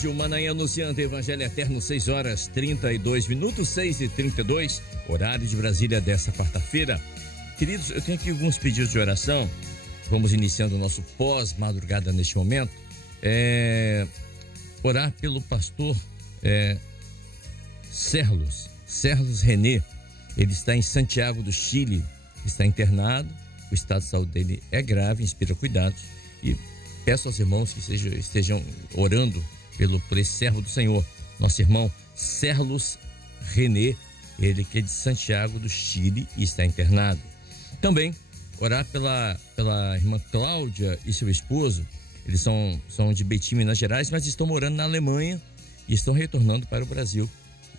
Rádio Manaim anunciando Evangelho Eterno, 6 horas 32 minutos, 6h32, horário de Brasília dessa quarta-feira. Queridos, eu tenho aqui alguns pedidos de oração. Vamos iniciando o nosso pós-madrugada neste momento. Orar pelo pastor Serlos René. Ele está em Santiago do Chile, está internado. O estado de saúde dele é grave, inspira cuidados. E peço aos irmãos que estejam orando por esse servo do Senhor, nosso irmão Serlos René, ele que é de Santiago do Chile e está internado. Também orar pela irmã Cláudia e seu esposo. Eles são de Betim, Minas Gerais, mas estão morando na Alemanha e estão retornando para o Brasil.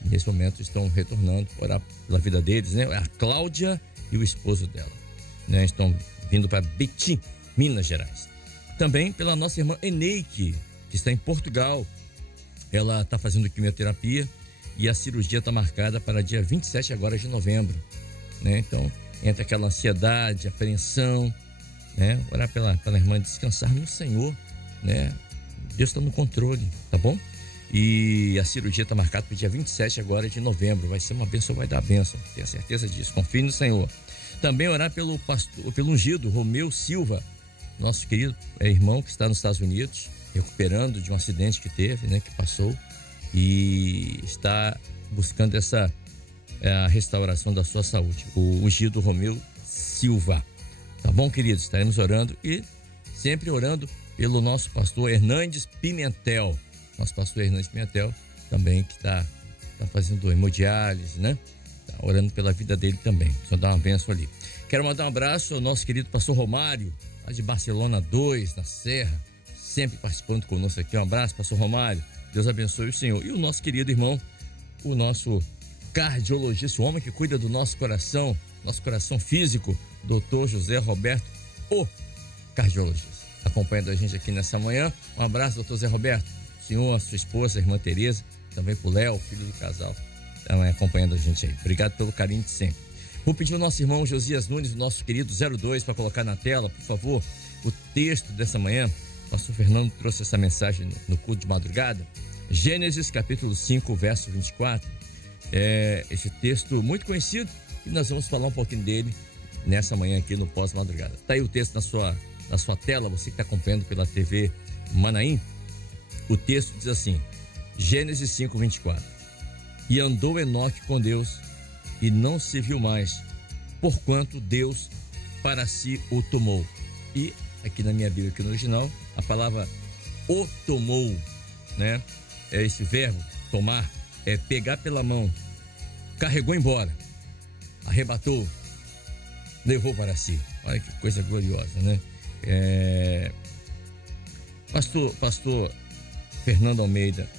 Nesse momento estão retornando, orar pela vida deles, né? A Cláudia e o esposo dela, né? Estão vindo para Betim, Minas Gerais. Também pela nossa irmã Eneike, que está em Portugal. Ela está fazendo quimioterapia e a cirurgia está marcada para dia 27 agora de novembro, né? Então, entra aquela ansiedade, apreensão, né? Orar pela irmã descansar no Senhor, né? Deus está no controle, tá bom? E a cirurgia está marcada para o dia 27 agora de novembro. Vai ser uma bênção, vai dar bênção, tenha certeza disso, confie no Senhor. Também orar pelo ungido Romeu Silva, nosso querido irmão que está nos Estados Unidos, recuperando de um acidente que teve, né, que passou, e está buscando a restauração da sua saúde. O ungido Romeu Silva. Tá bom, queridos? Estaremos orando e sempre orando pelo nosso pastor Hernandes Pimentel. Nosso pastor Hernandes Pimentel também, que está fazendo hemodiálise, né? Tá orando pela vida dele também. Só dar uma bênção ali. Quero mandar um abraço ao nosso querido pastor Romário, lá de Barcelona 2, na Serra, sempre participando conosco aqui. Um abraço, pastor Romário. Deus abençoe o Senhor. E o nosso querido irmão, o nosso cardiologista, o homem que cuida do nosso coração físico, doutor José Roberto, o cardiologista, acompanhando a gente aqui nessa manhã. Um abraço, doutor Zé Roberto. O senhor, a sua esposa, a irmã Tereza, também pro Léo, filho do casal, também acompanhando a gente aí. Obrigado pelo carinho de sempre. Vou pedir ao nosso irmão Josias Nunes, nosso querido 02, para colocar na tela, por favor, o texto dessa manhã. O pastor Fernando trouxe essa mensagem no culto de madrugada. Gênesis capítulo 5, verso 24. Esse texto muito conhecido e nós vamos falar um pouquinho dele nessa manhã aqui no pós-madrugada. Tá aí o texto na sua tela, você que está acompanhando pela TV Manaim. O texto diz assim, Gênesis 5, 24. E andou Enoque com Deus e não se viu mais, porquanto Deus para si o tomou. E aqui na minha Bíblia, aqui no original, a palavra o tomou, né? É esse verbo, tomar, é pegar pela mão, carregou embora, arrebatou, levou para si. Olha que coisa gloriosa, né? Pastor Fernando Almeida,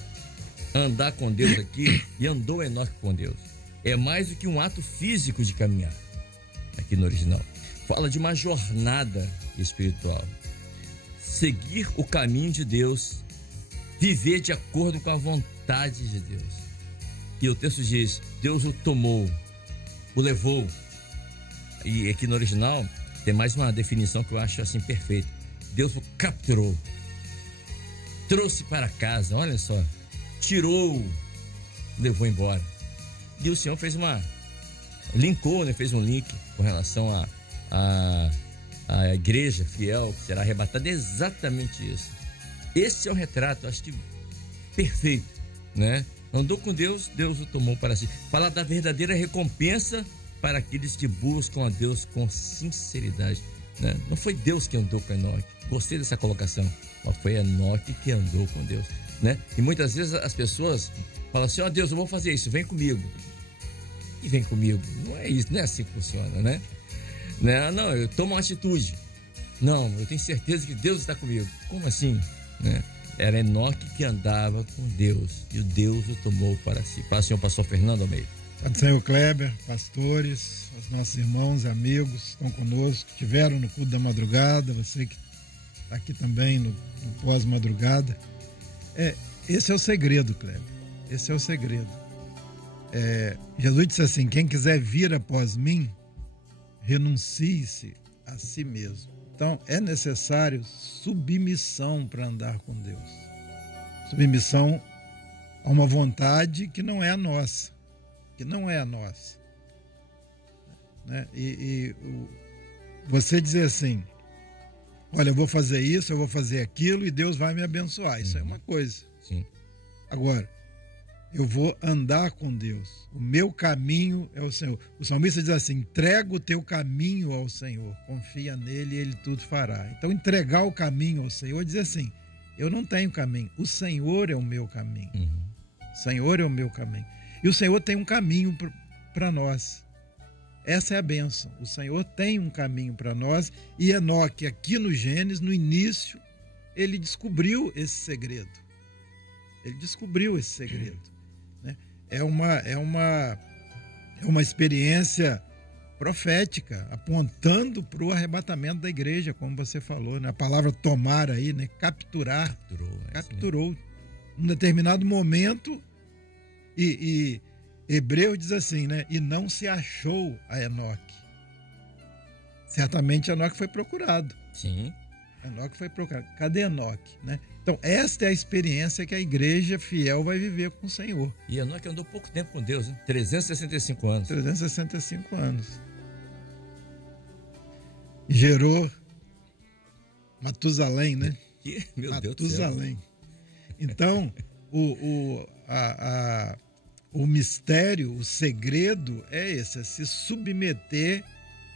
andar com Deus aqui, e andou Enoque com Deus, é mais do que um ato físico de caminhar. Aqui no original fala de uma jornada espiritual, seguir o caminho de Deus, viver de acordo com a vontade de Deus. E o texto diz, Deus o tomou, o levou. E aqui no original tem mais uma definição que eu acho assim perfeita. Deus o capturou, trouxe para casa, olha só, tirou, levou embora. E o Senhor fez linkou, né? Fez um link com relação à igreja fiel que será arrebatada. Exatamente isso. Esse é o retrato, acho que perfeito, né? Andou com Deus, Deus o tomou para si. Fala da verdadeira recompensa para aqueles que buscam a Deus com sinceridade, né? Não foi Deus que andou com Enoque. Gostei dessa colocação. Mas foi Enoque que andou com Deus, né? E muitas vezes as pessoas falam assim, Deus, eu vou fazer isso, vem comigo. E vem comigo. Não é isso, não é assim que funciona, né? Não, eu tomo uma atitude. Não, eu tenho certeza que Deus está comigo. Como assim, né? Era Enoque que andava com Deus e o Deus o tomou para si. Para o senhor pastor Fernando Almeida. Padre Senhor Kleber, pastores, os nossos irmãos, amigos que estão conosco, que estiveram no culto da madrugada, você que está aqui também no pós-madrugada. Esse é o segredo, Kleber. Esse é o segredo. Jesus disse assim, quem quiser vir após mim, renuncie-se a si mesmo. Então, é necessário submissão para andar com Deus. Submissão a uma vontade que não é a nossa. Que não é a nossa. Né? Você dizer assim, olha, eu vou fazer isso, eu vou fazer aquilo e Deus vai me abençoar. Isso é uma coisa. Sim. Agora, eu vou andar com Deus. O meu caminho é o Senhor. O salmista diz assim, entrega o teu caminho ao Senhor. Confia nele e ele tudo fará. Então, entregar o caminho ao Senhor é dizer assim, eu não tenho caminho. O Senhor é o meu caminho. O Senhor é o meu caminho. E o Senhor tem um caminho para nós. Essa é a bênção. O Senhor tem um caminho para nós. E Enoque, aqui no Gênesis, no início, ele descobriu esse segredo. Ele descobriu esse segredo. Né? É uma experiência profética, apontando para o arrebatamento da igreja, como você falou. Né? A palavra tomar aí, né? Capturar. Capturou. Num determinado momento, e Hebreu diz assim, né? E não se achou a Enoque. Certamente Enoque foi procurado. Sim. Enoque foi procurado. Cadê Enoque? Né? Então, esta é a experiência que a igreja fiel vai viver com o Senhor. E Enoque andou pouco tempo com Deus, né? 365 anos. 365 anos. Gerou Matusalém, né? Meu Deus do céu. Matusalém. Então, o mistério, o segredo é esse, é se submeter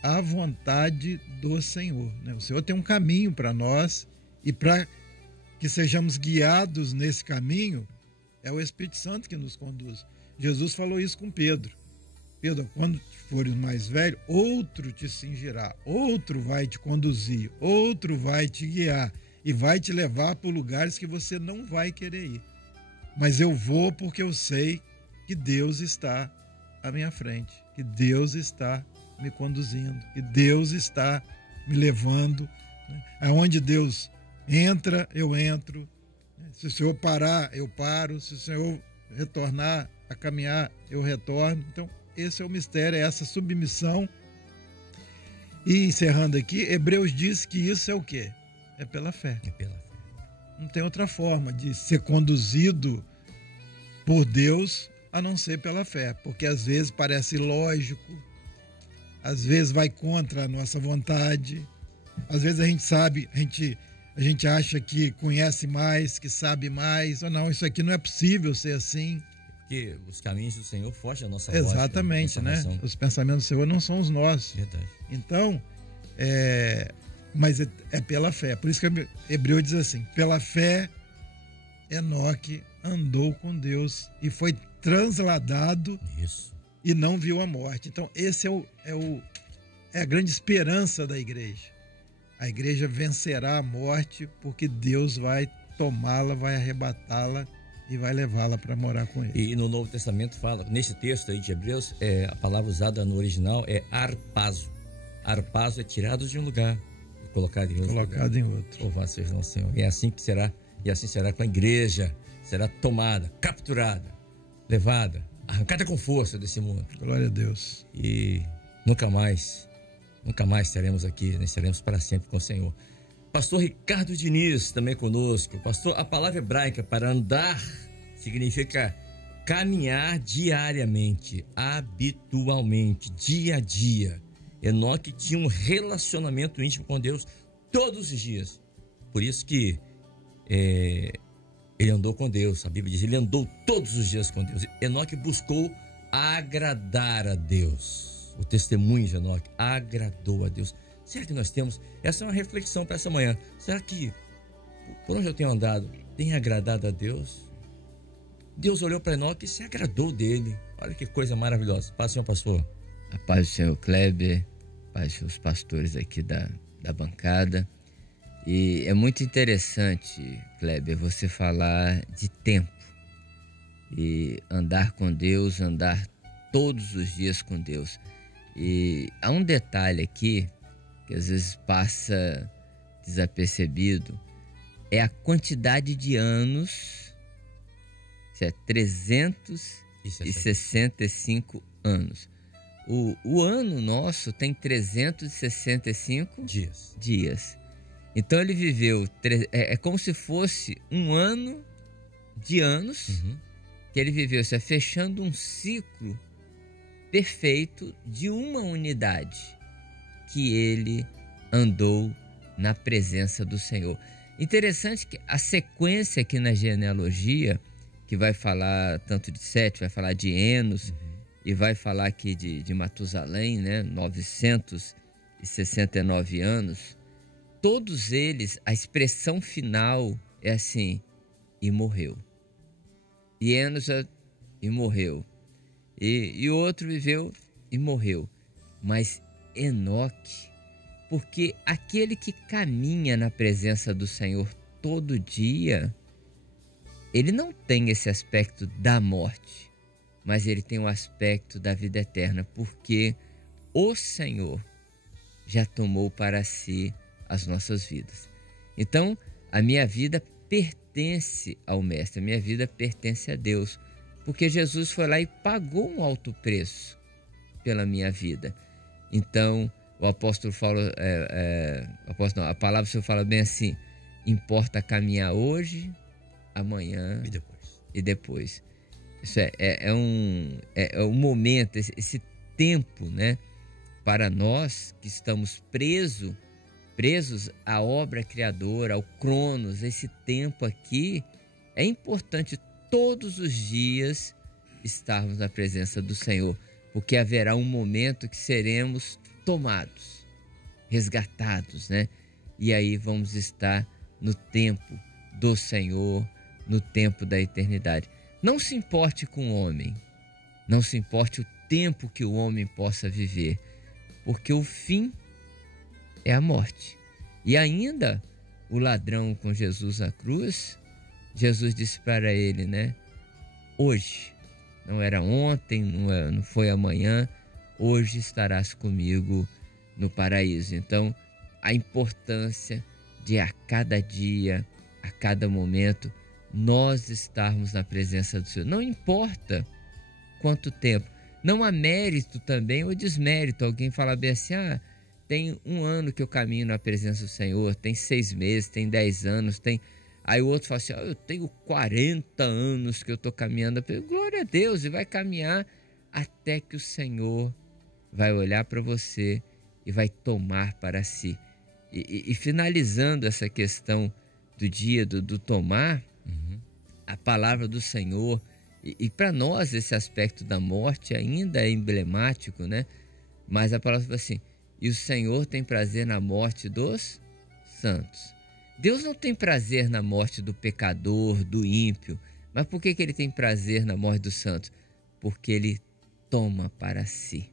à vontade do Senhor. Né? O Senhor tem um caminho para nós e para que sejamos guiados nesse caminho, é o Espírito Santo que nos conduz. Jesus falou isso com Pedro. Pedro, quando fores mais velho, outro te cingirá, outro vai te conduzir, outro vai te guiar e vai te levar por lugares que você não vai querer ir. Mas eu vou porque eu sei que Deus está à minha frente, que Deus está me conduzindo, que Deus está me levando. Né? Aonde Deus entra, eu entro. Se o Senhor parar, eu paro. Se o Senhor retornar a caminhar, eu retorno. Então, esse é o mistério, é essa submissão. E encerrando aqui, Hebreus diz que isso é o quê? É pela fé. É pela fé. Não tem outra forma de ser conduzido por Deus a não ser pela fé, porque às vezes parece ilógico, às vezes vai contra a nossa vontade, às vezes a gente sabe, a gente acha que conhece mais, que sabe mais, ou não, isso aqui não é possível ser assim. Porque os caminhos do Senhor fogem à nossa Exatamente, lógica, né? Os pensamentos do Senhor não são os nossos. Verdade. Então, mas é pela fé. Por isso que Hebreu diz assim, pela fé, Enoque andou com Deus e foi transladado. Isso. E não viu a morte. Então, esse é a grande esperança da igreja. A igreja vencerá a morte porque Deus vai tomá-la, vai arrebatá-la e vai levá-la para morar com ele. E no Novo Testamento fala, nesse texto aí de Hebreus, a palavra usada no original é arpazo. Arpazo é tirado de um lugar e colocado em outro. Colocado em outro. Louvado seja o Senhor. E assim que será, e assim será com a igreja. Será tomada, capturada, levada, arrancada com força desse mundo. Glória a Deus. E nunca mais estaremos aqui, né? Estaremos para sempre com o Senhor. Pastor Ricardo Diniz também conosco. Pastor, a palavra hebraica para andar significa caminhar diariamente, habitualmente, dia a dia. Enoque tinha um relacionamento íntimo com Deus todos os dias. Por isso que ele andou com Deus. A Bíblia diz, ele andou todos os dias com Deus. Enoque buscou agradar a Deus. O testemunho de Enoque agradou a Deus. Será que nós temos? Essa é uma reflexão para essa manhã. Será que, por onde eu tenho andado, tem agradado a Deus? Deus olhou para Enoque e se agradou dele. Olha que coisa maravilhosa. Paz, senhor pastor. A paz do Senhor Kleber, paz dos pastores aqui da bancada. E é muito interessante, Kleber, você falar de tempo. E andar com Deus, andar todos os dias com Deus. E há um detalhe aqui que às vezes passa desapercebido, é a quantidade de anos, isso é 365 anos. O ano nosso tem 365 dias. Então ele viveu, é como se fosse um ano de anos que ele viveu, fechando um ciclo perfeito de uma unidade que ele andou na presença do Senhor. Interessante que a sequência aqui na genealogia, que vai falar tanto de Sete, vai falar de Enos, e vai falar aqui de Matusalém, né? 969 anos. Todos eles, a expressão final é assim: e morreu. E Enos e morreu. E o outro viveu e morreu. Mas Enoque, porque aquele que caminha na presença do Senhor todo dia, ele não tem esse aspecto da morte, mas ele tem o aspecto da vida eterna, porque o Senhor já tomou para si as nossas vidas. Então, a minha vida pertence ao Mestre, a minha vida pertence a Deus, porque Jesus foi lá e pagou um alto preço pela minha vida. Então, o apóstolo fala, a palavra do Senhor fala bem assim: importa caminhar hoje, amanhã e depois. Isso é um momento, esse tempo, né, para nós que estamos presos à obra criadora, ao Cronos. Esse tempo aqui é importante todos os dias estarmos na presença do Senhor, porque haverá um momento que seremos tomados, resgatados, né? E aí vamos estar no tempo do Senhor, no tempo da eternidade. Não se importe com o homem, não se importe o tempo que o homem possa viver, porque o fim é a morte. E ainda o ladrão com Jesus na cruz, Jesus disse para ele, né? Hoje, não era ontem, não foi amanhã, hoje estarás comigo no paraíso. Então, a importância de a cada dia, a cada momento, nós estarmos na presença do Senhor. Não importa quanto tempo. Não há mérito também ou desmérito. Alguém fala bem assim: tem 1 ano que eu caminho na presença do Senhor, tem 6 meses, tem 10 anos, tem... Aí o outro fala assim: eu tenho 40 anos que eu estou caminhando. Glória a Deus, e vai caminhar até que o Senhor vai olhar para você e vai tomar para si. E finalizando essa questão do dia do tomar, a palavra do Senhor, e para nós esse aspecto da morte ainda é emblemático, né? Mas a palavra fala assim: e o Senhor tem prazer na morte dos santos. Deus não tem prazer na morte do pecador, do ímpio. Mas por que ele tem prazer na morte dos santos? Porque ele toma para si.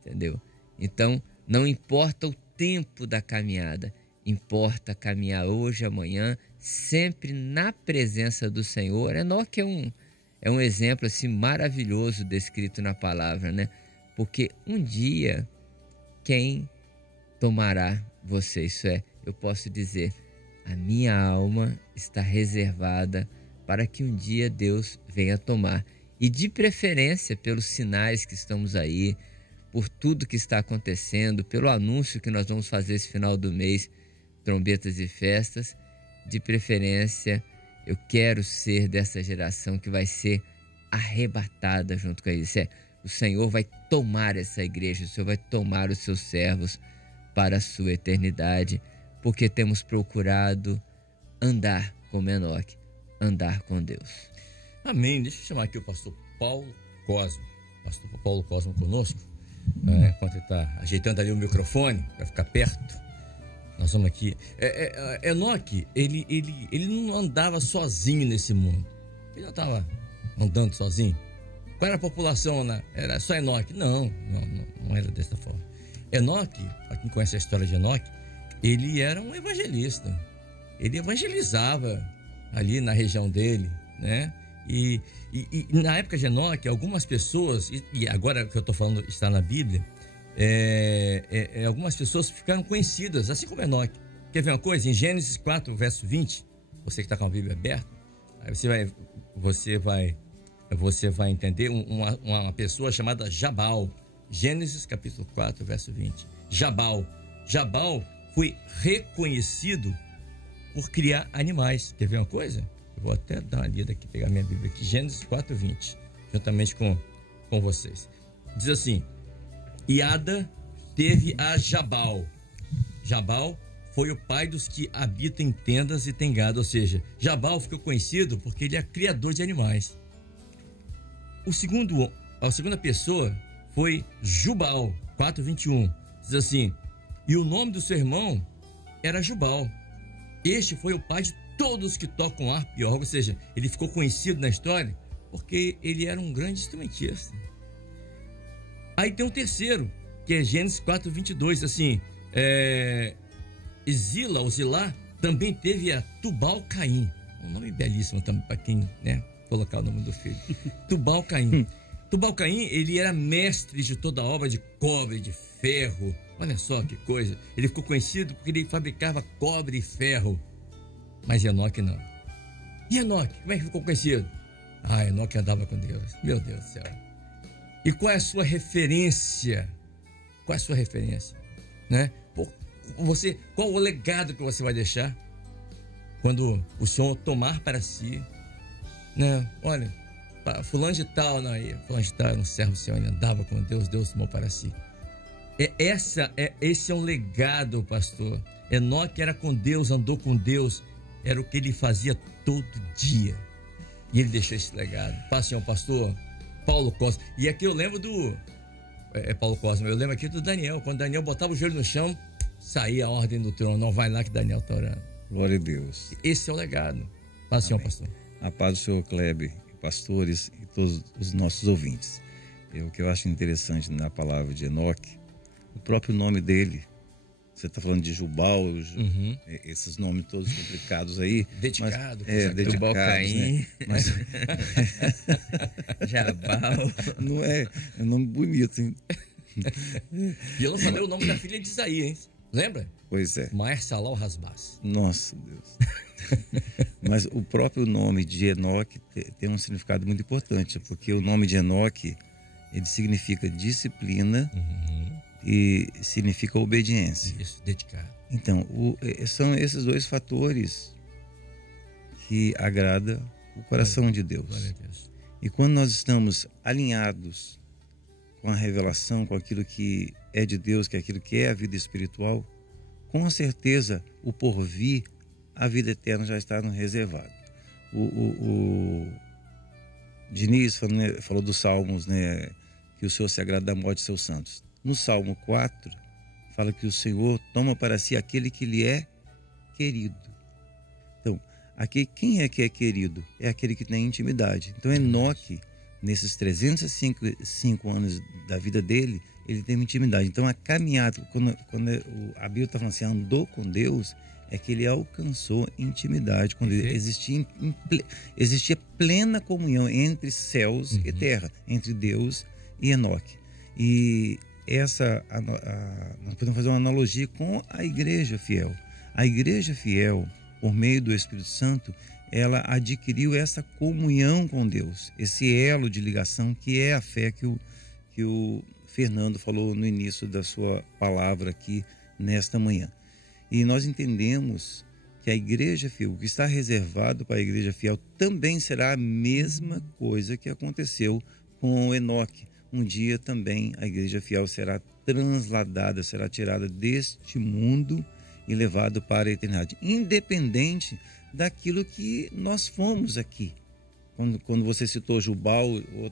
Entendeu? Então, não importa o tempo da caminhada, importa caminhar hoje, amanhã, sempre na presença do Senhor. Enoque é um exemplo assim maravilhoso descrito na palavra, né? Porque um dia, quem tomará você? Isso eu posso dizer, a minha alma está reservada para que um dia Deus venha tomar. E de preferência pelos sinais que estamos aí, por tudo que está acontecendo, pelo anúncio que nós vamos fazer esse final do mês, trombetas e festas, de preferência eu quero ser dessa geração que vai ser arrebatada junto com isso. O Senhor vai tomar essa igreja, o Senhor vai tomar os seus servos para a sua eternidade, porque temos procurado andar como Enoque, andar com Deus. Amém. Deixa eu chamar aqui o pastor Paulo Cosmo. Pastor Paulo Cosmo conosco. Enquanto ele está ajeitando ali o microfone para ficar perto, nós vamos aqui. Enoque, ele não andava sozinho nesse mundo. Ele não estava andando sozinho. Qual era a população? Era só Enoque? Não era dessa forma. Enoque, para quem conhece a história de Enoque, ele era um evangelista. Ele evangelizava ali na região dele, né? E na época de Enoque, algumas pessoas, e agora que eu estou falando está na Bíblia, algumas pessoas ficaram conhecidas, assim como Enoque. Quer ver uma coisa? Em Gênesis 4, verso 20, você que está com a Bíblia aberta, aí você vai entender uma pessoa chamada Jabal. Gênesis capítulo 4, verso 20. Jabal foi reconhecido por criar animais. Quer ver uma coisa? Eu vou até dar uma lida aqui, pegar minha Bíblia aqui. Gênesis 4:20, juntamente com vocês. Diz assim: e Ada teve a Jabal. Jabal foi o pai dos que habitam em tendas e tem gado. Ou seja, Jabal ficou conhecido porque ele é criador de animais. A segunda pessoa foi Jubal, 4:21. Diz assim: e o nome do seu irmão era Jubal. Este foi o pai de todos que tocam harpa e órgão. Ou seja, ele ficou conhecido na história porque ele era um grande instrumentista. Aí tem um terceiro, que é Gênesis 4:22, assim, Zilá também teve a Tubal-Caim. Um nome belíssimo também para quem, colocar o nome do filho. Tubal-Caim. Tubal-Caim, ele era mestre de toda a obra de cobre, de ferro. Olha só que coisa. Ele ficou conhecido porque ele fabricava cobre e ferro. Mas Enoque não. E Enoque, como é que ficou conhecido? Enoque andava com Deus. Meu Deus do céu. E qual é a sua referência? Qual é a sua referência? Né? Qual o legado que você vai deixar quando o Senhor tomar para si? Né? Olha, fulano de tal, fulano de tal era um servo do Senhor, ele andava com Deus, Deus tomou para si. Esse é um legado, pastor. Enoque era com Deus, andou com Deus, era o que ele fazia todo dia. E ele deixou esse legado. Pastor Paulo Cosma. E aqui eu lembro do... Paulo Cosma, eu lembro aqui do Daniel. Quando Daniel botava o joelho no chão, saía a ordem do trono. Não, vai lá que Daniel está orando. Glória a Deus. Esse é o legado. Pastor. A paz do Senhor Kleber, pastores e todos os nossos ouvintes. O que eu acho interessante na palavra de Enoque, o próprio nome dele. Você está falando de Jubal, esses nomes todos complicados aí. Dedicado. Tubal-Caim, né? Mas... Jabal. Não é um nome bonito, hein? E eu não falei o nome da filha de Isaí, hein? Lembra? Pois é. Maher-Salal Hasbaz. Nossa Deus. Mas o próprio nome de Enoque tem um significado muito importante, porque o nome de Enoque, ele significa disciplina, e significa obediência. Isso, dedicado. Então, são esses dois fatores que agrada o coração de Deus. Glória a Deus. E quando nós estamos alinhados com a revelação, com aquilo que é de Deus, que é aquilo que é a vida espiritual, com certeza o porvir, a vida eterna já está nos reservado. O Diniz falou dos Salmos, né, que o Senhor se agrada da morte de seus santos. No Salmo 4, fala que o Senhor toma para si aquele que lhe é querido. Então, aqui, quem é que é querido? É aquele que tem intimidade. Então, Enoque, nesses 305 anos da vida dele, ele tem intimidade. Então, a caminhada, quando a Bíblia está falando assim, andou com Deus, é que ele alcançou intimidade com Deus. Existia plena comunhão entre céus e terra, entre Deus e Enoque. E nós podemos fazer uma analogia com a igreja fiel. A igreja fiel, por meio do Espírito Santo, ela adquiriu essa comunhão com Deus, esse elo de ligação que é a fé que o Fernando falou no início da sua palavra aqui nesta manhã. E nós entendemos que a igreja fiel, o que está reservado para a igreja fiel, também será a mesma coisa que aconteceu com Enoque. Um dia também a igreja fiel será transladada, será tirada deste mundo e levada para a eternidade, independente daquilo que nós fomos aqui. Quando você citou Jubal,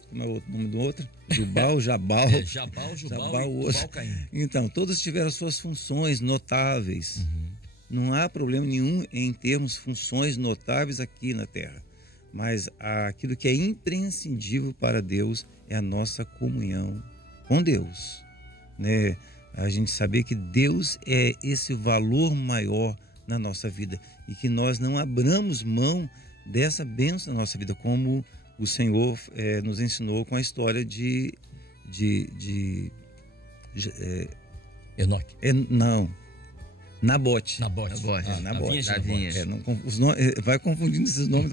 como é o nome do outro? Jubal, Jabal. Jabal e Tubal-Caim. Então, todos tiveram suas funções notáveis. Não há problema nenhum em termos funções notáveis aqui na terra. Mas aquilo que é imprescindível para Deus é a nossa comunhão com Deus, né? A gente saber que Deus é esse valor maior na nossa vida e que nós não abramos mão dessa bênção na nossa vida, como o Senhor nos ensinou com a história de Enoque. Nabote. Nabote. Vai confundindo esses nomes.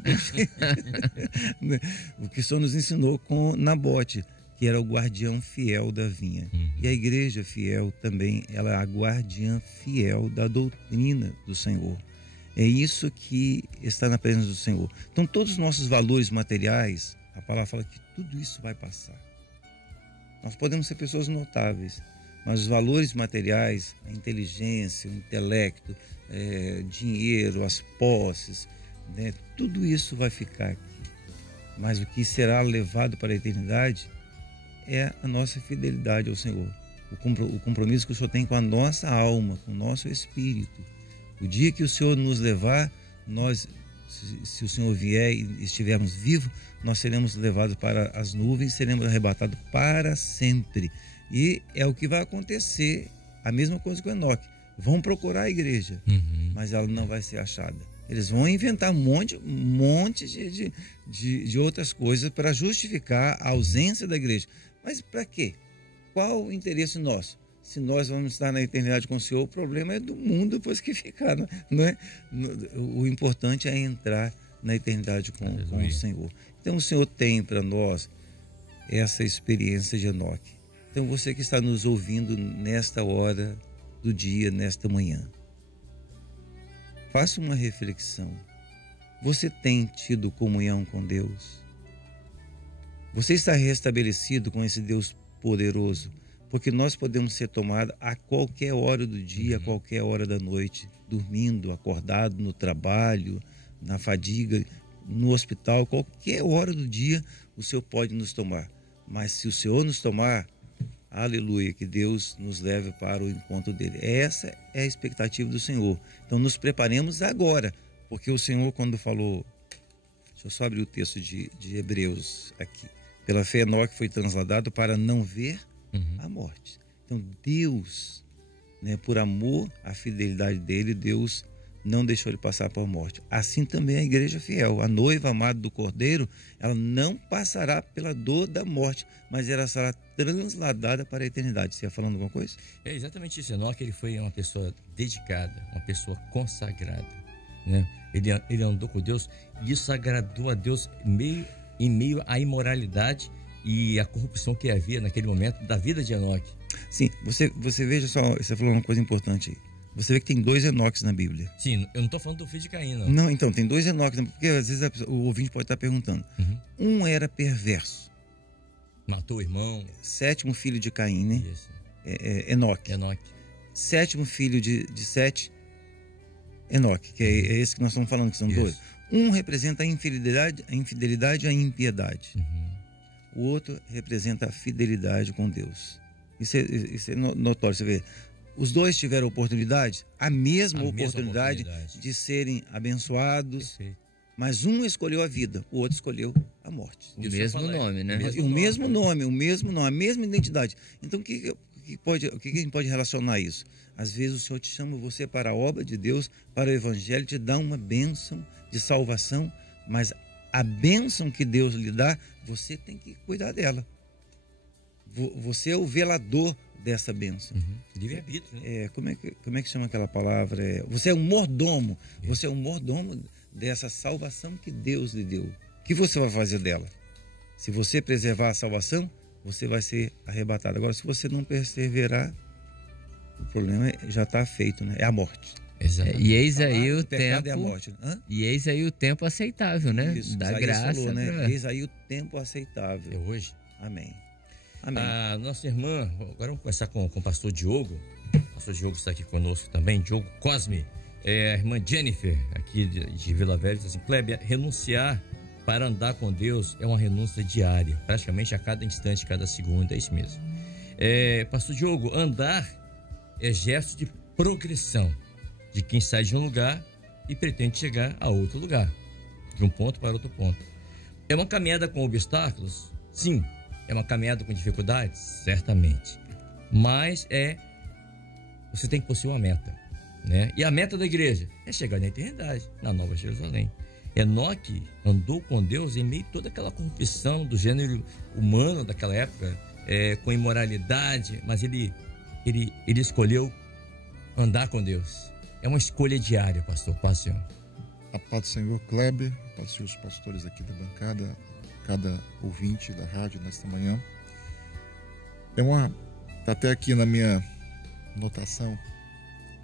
O que o Senhor nos ensinou com Nabote, que era o guardião fiel da vinha. E a igreja fiel também, ela é a guardiã fiel da doutrina do Senhor. É isso que está na presença do Senhor. Então, todos os nossos valores materiais, a palavra fala que tudo isso vai passar. Nós podemos ser pessoas notáveis, mas os valores materiais, a inteligência, o intelecto, dinheiro, as posses, né, tudo isso vai ficar aqui. Mas o que será levado para a eternidade é a nossa fidelidade ao Senhor. O compromisso que o Senhor tem com a nossa alma, com o nosso espírito. O dia que o Senhor nos levar, nós, se o Senhor vier e estivermos vivos, nós seremos levados para as nuvens, seremos arrebatados para sempre. E é o que vai acontecer, a mesma coisa com Enoque. Vão procurar a igreja, mas ela não vai ser achada. Eles vão inventar um monte de outras coisas para justificar a ausência da igreja. Mas para quê? Qual o interesse nosso? Se nós vamos estar na eternidade com o Senhor, o problema é do mundo depois que ficar, não é? O importante é entrar na eternidade com o Senhor. Então o Senhor tem para nós essa experiência de Enoque. Então você que está nos ouvindo nesta hora do dia, nesta manhã, faça uma reflexão. Você tem tido comunhão com Deus? Você está restabelecido com esse Deus poderoso? Porque nós podemos ser tomados a qualquer hora do dia, a qualquer hora da noite, dormindo, acordado, no trabalho, na fadiga, no hospital, qualquer hora do dia o Senhor pode nos tomar. Mas se o Senhor nos tomar, aleluia, que Deus nos leve para o encontro dele. Essa é a expectativa do Senhor. Então nos preparemos agora, porque o Senhor, quando falou, deixa eu só abrir o texto de Hebreus aqui, pela fé Enoque foi transladado para não ver a morte. Então Deus, né, por amor à fidelidade dele, Deus não deixou ele passar por morte. Assim também a igreja fiel, a noiva amada do Cordeiro, ela não passará pela dor da morte, mas ela será transladada para a eternidade. Você ia falando alguma coisa? É exatamente isso. Enoque, ele foi uma pessoa dedicada, uma pessoa consagrada, né? Ele andou com Deus e isso agradou a Deus em meio à imoralidade e a corrupção que havia naquele momento da vida de Enoque. Sim, você veja só, você falou uma coisa importante aí. Você vê que tem 2 Enoques na Bíblia. Sim, eu não estou falando do filho de Caim, não. Não, então, tem 2 Enoques, porque às vezes o ouvinte pode estar perguntando. Um era perverso. Matou o irmão. 7º filho de Caim, né? Isso. Enoque. 7º filho de Sete, Enoque, que é esse que nós estamos falando, que são 2. Um representa a infidelidade e a impiedade. O outro representa a fidelidade com Deus. Isso é notório, você vê. Os 2 tiveram oportunidade, a mesma oportunidade de serem abençoados, mas um escolheu a vida, o outro escolheu a morte. O mesmo nome, né? O mesmo nome, a mesma identidade. Então, o que a gente pode relacionar isso? Às vezes o Senhor te chama você para a obra de Deus, para o Evangelho, te dá uma bênção de salvação, mas a bênção que Deus lhe dá, você tem que cuidar dela. Você é o velador dessa bênção. Livre-arbítrio, né? Como é que chama aquela palavra? Você é um mordomo. Você é um mordomo dessa salvação que Deus lhe deu. O que você vai fazer dela? Se você preservar a salvação, você vai ser arrebatado. Agora, se você não perseverar, o problema já está feito, né? É a morte. E eis aí o tempo. É a morte. E eis aí o tempo aceitável, né? Isso, da Isaías graça. falou, né? Eis aí o tempo aceitável. É hoje. Amém. A nossa irmã, agora vamos começar com o pastor Diogo. O pastor Diogo está aqui conosco também, Diogo Cosme. A irmã Jennifer, aqui de Vila Velha, diz assim: Kleber, renunciar para andar com Deus é uma renúncia diária, praticamente a cada instante, cada segundo, é isso mesmo. Pastor Diogo, andar é gesto de progressão, de quem sai de um lugar e pretende chegar a outro lugar, de um ponto para outro ponto. É uma caminhada com obstáculos? Sim. É uma caminhada com dificuldades? Certamente. Mas você tem que possuir uma meta, né? E a meta da igreja é chegar na eternidade, na Nova Jerusalém. Enoque andou com Deus em meio a toda aquela corrupção do gênero humano daquela época, com imoralidade, mas ele escolheu andar com Deus. É uma escolha diária, pastor. Paz, Senhor. A paz do Senhor, Kleber, paz dos pastores aqui da bancada, cada ouvinte da rádio nesta manhã. Está até aqui na minha anotação,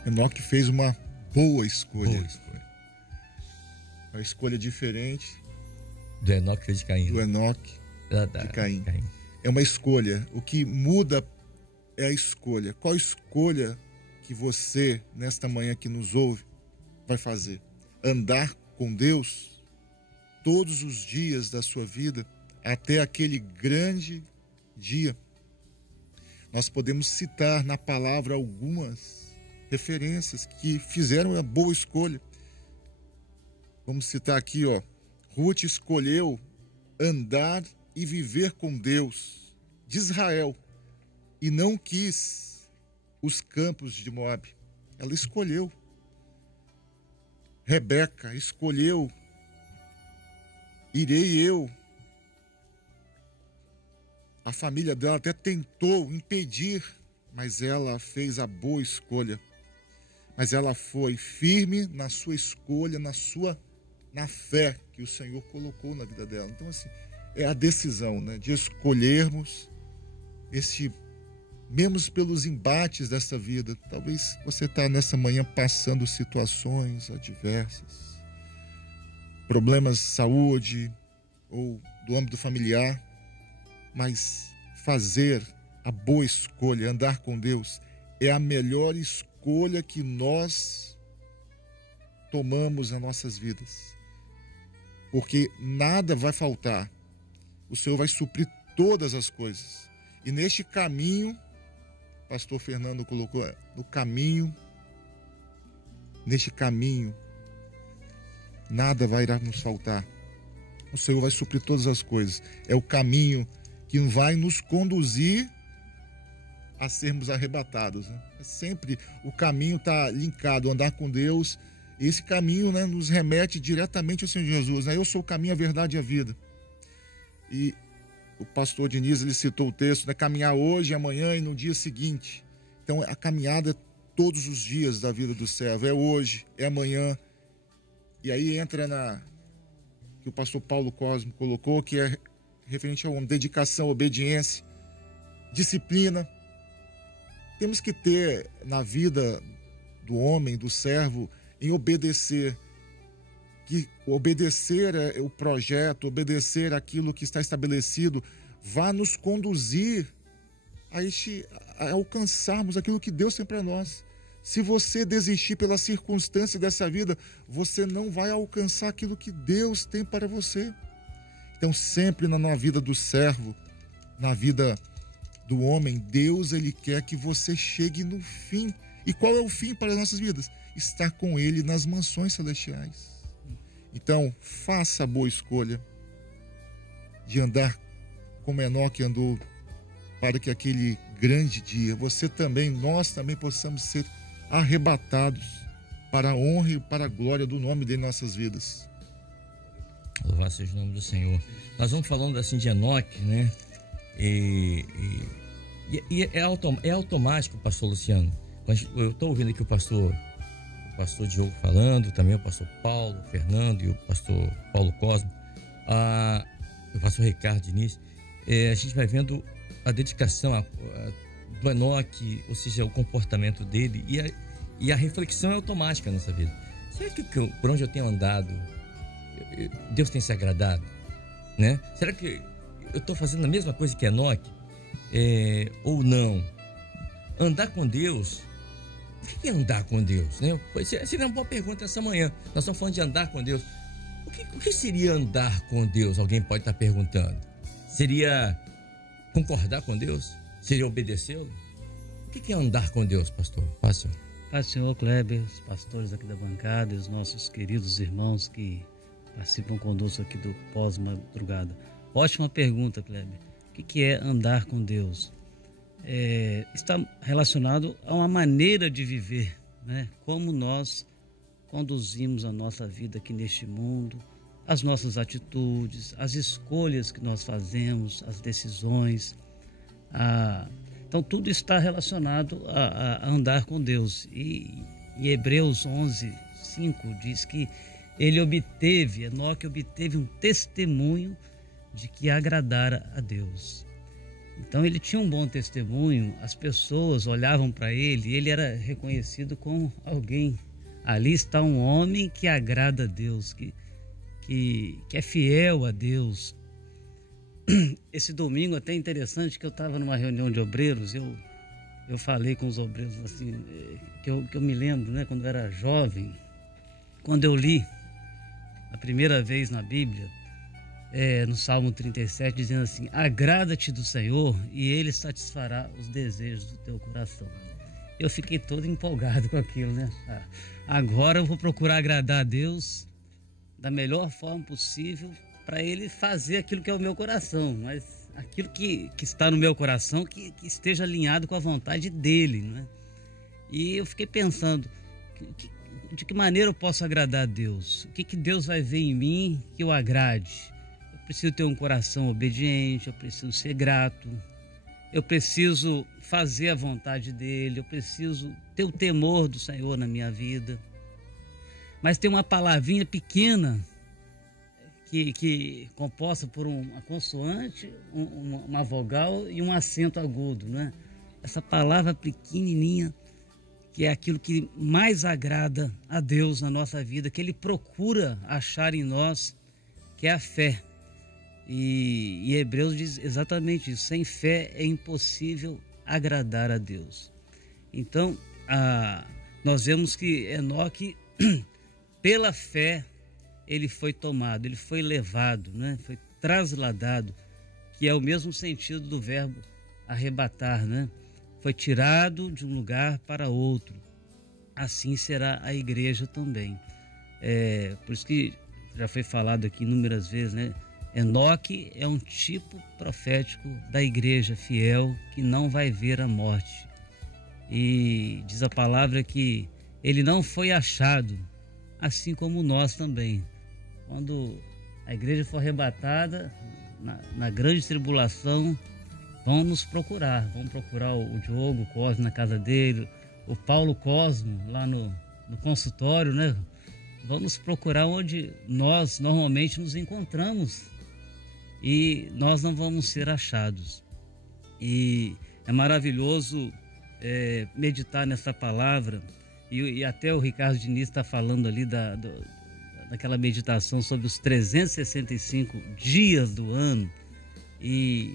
Enoque fez uma boa escolha. uma escolha diferente Do Enoque e de Caim. do Enoque de Caim. Caim. É uma escolha. O que muda é a escolha. Qual escolha que você, nesta manhã que nos ouve, vai fazer? Andar com Deus todos os dias da sua vida até aquele grande dia. Nós podemos citar na palavra algumas referências que fizeram uma boa escolha. Vamos citar aqui, ó. Ruth escolheu andar e viver com Deus de Israel e não quis os campos de Moabe. Ela escolheu. Rebeca escolheu. Irei eu. A família dela até tentou impedir, mas ela fez a boa escolha. Mas ela foi firme na sua escolha, na fé que o Senhor colocou na vida dela. Então, assim, é a decisão, né, de escolhermos mesmo pelos embates dessa vida. Talvez você está nessa manhã passando situações adversas, problemas de saúde ou do âmbito familiar, mas fazer a boa escolha, andar com Deus, é a melhor escolha que nós tomamos nas nossas vidas. Porque nada vai faltar. O Senhor vai suprir todas as coisas. E neste caminho, pastor Fernando colocou, neste caminho, nada vai nos faltar. O Senhor vai suprir todas as coisas. É o caminho que vai nos conduzir a sermos arrebatados, né? Sempre o caminho está linkado, andar com Deus. Esse caminho, né, nos remete diretamente ao Senhor Jesus, né? Eu sou o caminho, a verdade e a vida. E o pastor Diniz, ele citou o texto, né? Caminhar hoje, amanhã e no dia seguinte. Então, a caminhada é todos os dias da vida do servo. É hoje, é amanhã. E aí entra que o pastor Paulo Cosme colocou, que é referente a dedicação, obediência, disciplina. Temos que ter na vida do homem, do servo, em obedecer. Que obedecer é o projeto, obedecer aquilo que está estabelecido, vai nos conduzir a alcançarmos aquilo que Deus tem para nós. Se você desistir pela circunstância dessa vida, você não vai alcançar aquilo que Deus tem para você. Então, sempre na vida do servo, na vida do homem, Deus, ele quer que você chegue no fim. E qual é o fim para as nossas vidas? Estar com Ele nas mansões celestiais. Então, faça a boa escolha de andar como Enoque andou, para que aquele grande dia, nós também possamos ser arrebatados para a honra e para a glória do nome dele em nossas vidas. Louvado seja o nome do Senhor. Nós vamos falando assim de Enoque, né? E é automático, pastor Luciano. Eu estou ouvindo aqui o pastor Diogo falando, também o pastor Paulo, Fernando e o pastor Paulo Cosmo, o pastor Ricardo Diniz. A gente vai vendo a dedicação do Enoque, ou seja, o comportamento dele e a reflexão é automática na nossa vida. Será que por onde eu tenho andado, Deus tem se agradado? Né? Será que eu estou fazendo a mesma coisa que Enoque? Ou não? Andar com Deus, o que é andar com Deus? Né? Seria uma boa pergunta essa manhã. Nós estamos falando de andar com Deus. O que seria andar com Deus? Alguém pode estar perguntando. Seria concordar com Deus? Seria obedecê-lo? O que é andar com Deus, pastor? Paz, Senhor Kleber, os pastores aqui da bancada e os nossos queridos irmãos que participam conosco aqui do pós-madrugada. Ótima pergunta, Kleber. O que é andar com Deus? Está relacionado a uma maneira de viver, né? Como nós conduzimos a nossa vida aqui neste mundo, as nossas atitudes, as escolhas que nós fazemos, as decisões. Então, tudo está relacionado a andar com Deus. E em Hebreus 11:5 diz que Enoque obteve um testemunho de que agradara a Deus. Então ele tinha um bom testemunho, as pessoas olhavam para ele e ele era reconhecido como alguém. Ali está um homem que agrada a Deus, que que é fiel a Deus. Esse domingo até interessante que eu estava numa reunião de obreiros, eu falei com os obreiros assim, que eu me lembro, né, quando eu era jovem, quando eu li a primeira vez na Bíblia, no Salmo 37, dizendo assim: agrada-te do Senhor e Ele satisfará os desejos do teu coração. Eu fiquei todo empolgado com aquilo, né? Agora eu vou procurar agradar a Deus da melhor forma possível para Ele fazer aquilo que é o meu coração, mas aquilo que está no meu coração que esteja alinhado com a vontade dEle, né? E eu fiquei pensando, de que maneira eu posso agradar a Deus? O que Deus vai ver em mim que eu agrade? Eu preciso ter um coração obediente, eu preciso ser grato, eu preciso fazer a vontade dEle, eu preciso ter o temor do Senhor na minha vida. Mas tem uma palavrinha pequena que composta por uma consoante, uma vogal e um acento agudo, né? Essa palavra pequenininha, que é aquilo que mais agrada a Deus na nossa vida, que Ele procura achar em nós, que é a fé. E Hebreus diz exatamente isso: sem fé é impossível agradar a Deus. Então, nós vemos que Enoque, pela fé, ele foi tomado, ele foi levado, né? Foi trasladado, que é o mesmo sentido do verbo arrebatar, né? Foi tirado de um lugar para outro. Assim será a igreja também. Por isso que já foi falado aqui inúmeras vezes, né? Enoque é um tipo profético da igreja fiel que não vai ver a morte. E diz a palavra que ele não foi achado, assim como nós também. Quando a igreja for arrebatada, na grande tribulação, vão nos procurar. Vão procurar o Diogo, o Cosmo na casa dele, o Paulo Cosmo lá no consultório, né? Vão nos procurar onde nós normalmente nos encontramos. E nós não vamos ser achados. E é maravilhoso meditar nessa palavra. E até o Ricardo Diniz está falando ali daquela meditação sobre os 365 dias do ano. E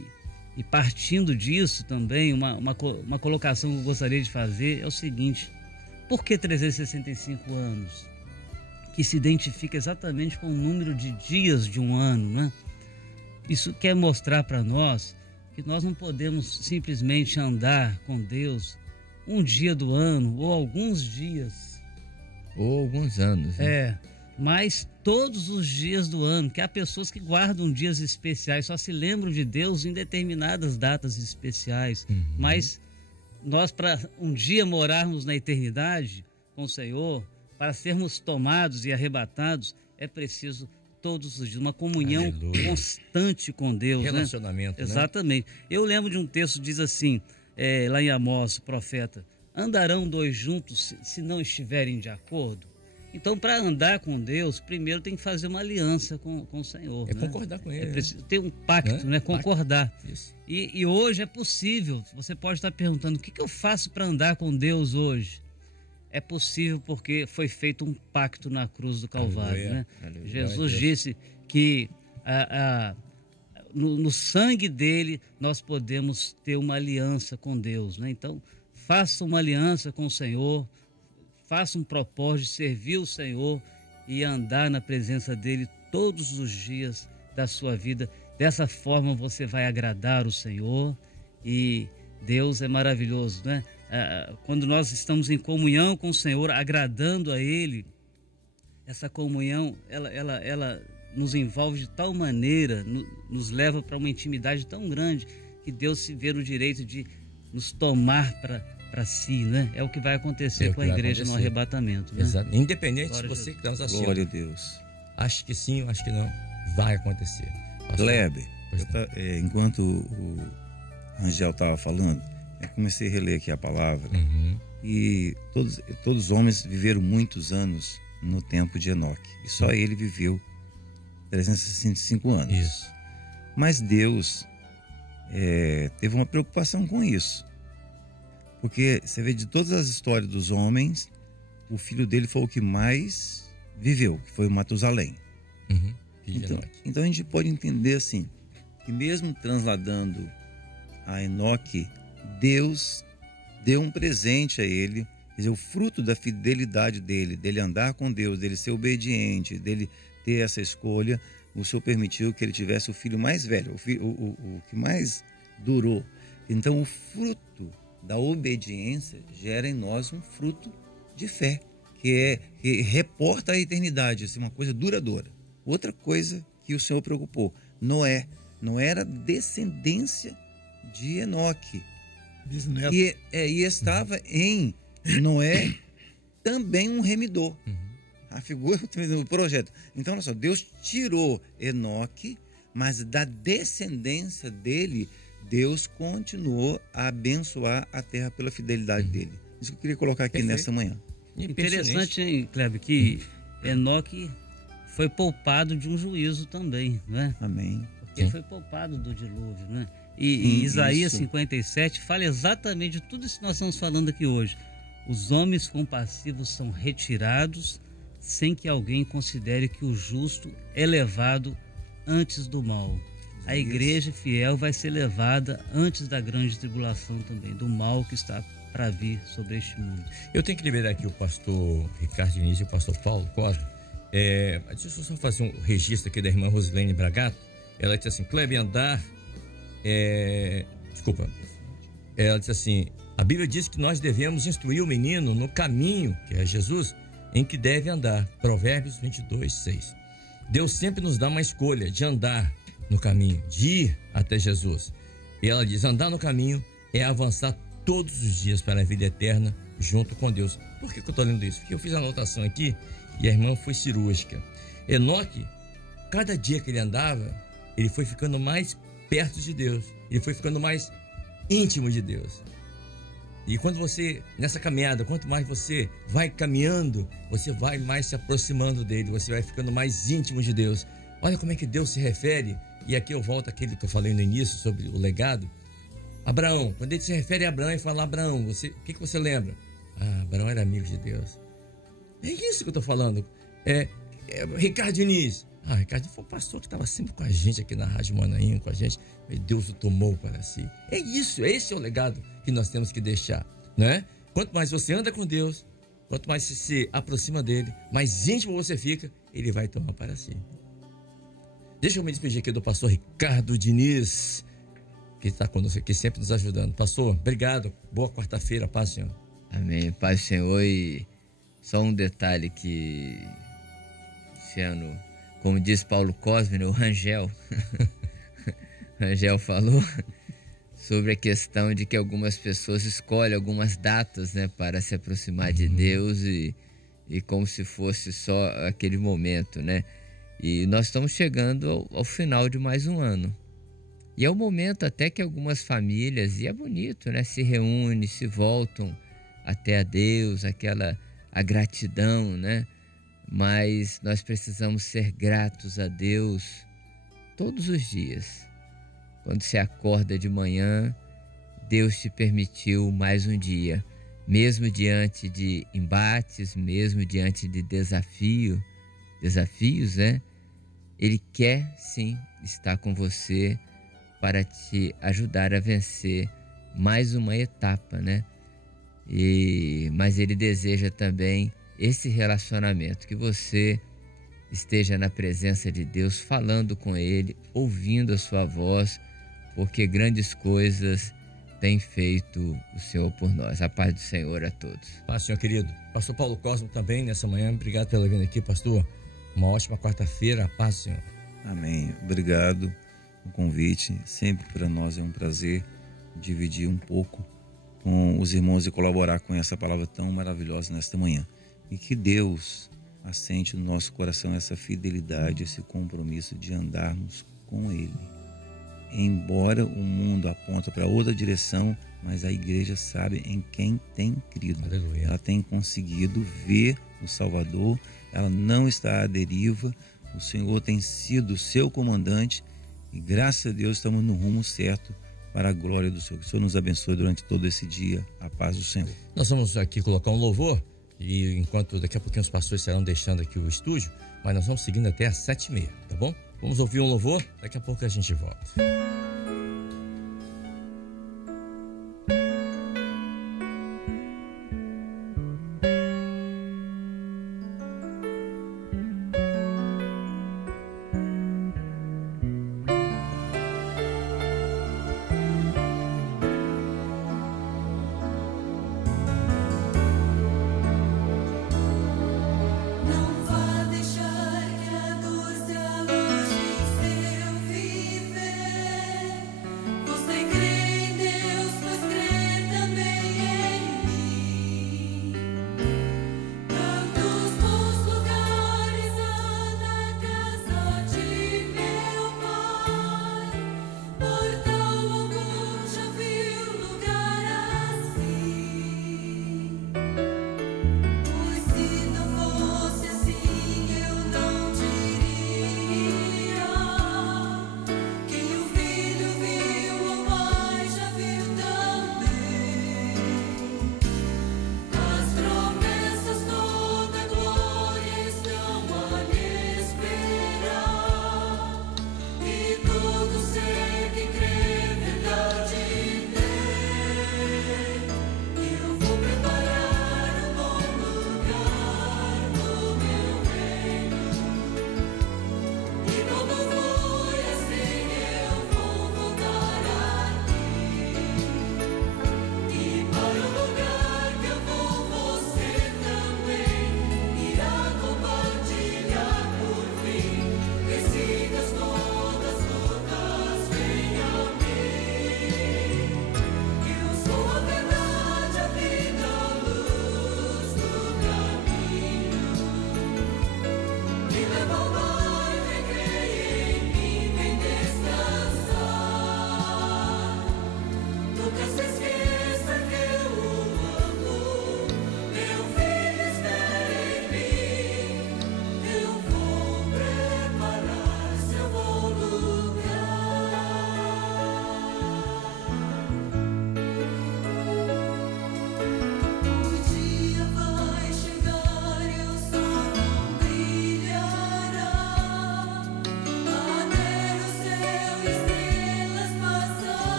partindo disso também, uma colocação que eu gostaria de fazer é o seguinte: por que 365 anos? Que se identifica exatamente com o número de dias de um ano, né? Isso quer mostrar para nós que nós não podemos simplesmente andar com Deus um dia do ano ou alguns dias. Ou alguns anos. Né? Mas todos os dias do ano, que há pessoas que guardam dias especiais, só se lembram de Deus em determinadas datas especiais. Uhum. Mas nós, para um dia morarmos na eternidade com o Senhor, para sermos tomados e arrebatados, é preciso todos os dias uma comunhão Aleluia. Constante com Deus. Relacionamento, né? Exatamente. Eu lembro de um texto que diz assim, lá em Amós, o profeta: andarão dois juntos se não estiverem de acordo? Então, para andar com Deus, primeiro tem que fazer uma aliança com o Senhor. É, né? Concordar com Ele. É preciso ter um pacto, né? Concordar. Isso. E hoje é possível. Você pode estar perguntando: o que eu faço para andar com Deus hoje? É possível porque foi feito um pacto na cruz do Calvário. Aleluia. Né? Aleluia. Jesus disse que no sangue dele nós podemos ter uma aliança com Deus. Né? Então, faça uma aliança com o Senhor, faça um propósito de servir o Senhor e andar na presença dele todos os dias da sua vida. Dessa forma você vai agradar o Senhor, e Deus é maravilhoso, né? Quando nós estamos em comunhão com o Senhor, agradando a Ele, essa comunhão, ela nos envolve de tal maneira, nos leva para uma intimidade tão grande, que Deus se vê no direito de nos tomar para si, né? É o que vai acontecer com a igreja no arrebatamento. Né? Exato. Independente Glória se você que está nos assistindo. Glória a Deus. Acho que sim, acho que não. Vai acontecer. Kleber, Pois enquanto o Angel estava falando, eu comecei a reler aqui a palavra. Uhum. E todos os homens viveram muitos anos no tempo de Enoque. E só ele viveu 365 anos. Isso. Mas Deus teve uma preocupação com isso. Porque você vê, de todas as histórias dos homens, o filho dele foi o que mais viveu, que foi o Matusalém. Filho de Enoque. Então a gente pode entender assim, que mesmo transladando a Enoque, Deus deu um presente a ele, quer dizer, o fruto da fidelidade dele andar com Deus, dele ser obediente, dele ter essa escolha. O Senhor permitiu que ele tivesse o filho mais velho, o que mais durou. Então o fruto da obediência gera em nós um fruto de fé, que reporta a eternidade, assim, uma coisa duradoura. Outra coisa que o Senhor preocupou, Noé era descendência de Enoque. Bisneto. E estava em Noé também um remidor. A figura do projeto. Então, olha só, Deus tirou Enoque, mas da descendência dele, Deus continuou a abençoar a terra pela fidelidade dele. Isso que eu queria colocar aqui nessa manhã. Interessante, hein, Kleber, que Enoque foi poupado de um juízo também, né? Amém. Porque ele foi poupado do dilúvio, né? E Isaías 57 fala exatamente de tudo isso que nós estamos falando aqui hoje. Os homens compassivos são retirados sem que alguém considere que o justo é levado antes do mal. A igreja fiel vai ser levada antes da grande tribulação também, do mal que está para vir sobre este mundo. Eu tenho que liberar aqui o pastor Ricardo Diniz e o pastor Paulo Cosme. Deixa eu só fazer um registro aqui da irmã Rosilene Bragato. Ela disse assim, Kleber, andar... Ela disse assim, a Bíblia diz que nós devemos instruir o menino no caminho, que é Jesus, em que deve andar. Provérbios 22, 6. Deus sempre nos dá uma escolha de andar no caminho, de ir até Jesus. E ela diz, andar no caminho é avançar todos os dias para a vida eterna junto com Deus. Por que eu estou lendo isso? Porque eu fiz a anotação aqui e a irmã foi cirúrgica. Enoque, cada dia que ele andava, ele foi ficando mais perto de Deus. Ele foi ficando mais íntimo de Deus. E quando você, nessa caminhada, quanto mais você vai caminhando, você vai mais se aproximando dele, você vai ficando mais íntimo de Deus. Olha como é que Deus se refere, e aqui eu volto àquele que eu falei no início sobre o legado. Abraão, quando ele se refere a Abraão, ele fala, Abraão, o que você lembra? Abraão era amigo de Deus. É isso que eu estou falando. Ricardo Diniz. Ricardo foi um pastor que estava sempre com a gente aqui na Rádio Manaim, com a gente. E Deus o tomou para si. É isso, esse é o legado que nós temos que deixar, né? Quanto mais você anda com Deus, quanto mais você se aproxima dele, mais íntimo você fica, ele vai tomar para si. Deixa eu me despedir aqui do pastor Ricardo Diniz, que está conosco aqui, sempre nos ajudando. Pastor, obrigado. Boa quarta-feira, paz, Senhor. Amém, paz, Senhor. E só um detalhe que esse ano, como diz Paulo Cosme, o Rangel, Rangel falou sobre a questão de que algumas pessoas escolhem algumas datas, né, para se aproximar de Deus e como se fosse só aquele momento, né? E nós estamos chegando ao final de mais um ano. E é o momento até que algumas famílias, e é bonito, né, se reúnem, se voltam até a Deus, a gratidão, né? Mas nós precisamos ser gratos a Deus todos os dias. Quando você acorda de manhã, Deus te permitiu mais um dia, mesmo diante de embates, mesmo diante de desafios, né? Ele quer sim estar com você para te ajudar a vencer mais uma etapa, né? Mas ele deseja também esse relacionamento, que você esteja na presença de Deus, falando com Ele, ouvindo a sua voz, porque grandes coisas tem feito o Senhor por nós. A paz do Senhor a todos. Paz, Senhor querido. Pastor Paulo Cosmo também nessa manhã. Obrigado pela vinda aqui, pastor. Uma ótima quarta-feira. A paz, Senhor. Amém. Obrigado pelo convite. Sempre para nós é um prazer dividir um pouco com os irmãos e colaborar com essa palavra tão maravilhosa nesta manhã. E que Deus assente no nosso coração essa fidelidade, esse compromisso de andarmos com Ele. Embora o mundo aponta para outra direção, mas a igreja sabe em quem tem crido. Aleluia. Ela tem conseguido ver o Salvador, ela não está à deriva, o Senhor tem sido o seu comandante e graças a Deus estamos no rumo certo para a glória do Senhor. Que o Senhor nos abençoe durante todo esse dia. A paz do Senhor. Nós vamos aqui colocar um louvor E enquanto daqui a pouquinho os pastores estarão deixando aqui o estúdio, mas nós vamos seguindo até às 7h30, tá bom? Vamos ouvir um louvor, daqui a pouco a gente volta.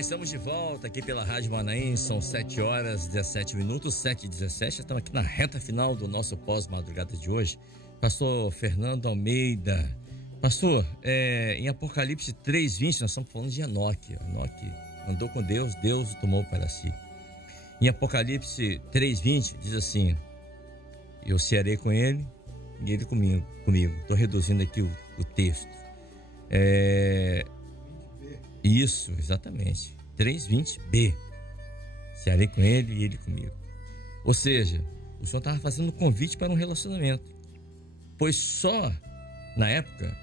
Estamos de volta aqui pela Rádio Manaim, são 7h17, 7h17, estamos aqui na reta final do nosso pós-madrugada de hoje. Pastor Fernando Almeida, pastor, em Apocalipse 3:20, nós estamos falando de Enoque. Enoque andou com Deus, Deus o tomou para si. Em Apocalipse 3:20 diz assim: eu cearei com ele e ele comigo. Estou reduzindo aqui o texto. Isso, exatamente. 3:20b. Cearei com ele e ele comigo. Ou seja, o Senhor estava fazendo um convite para um relacionamento. Pois só, na época,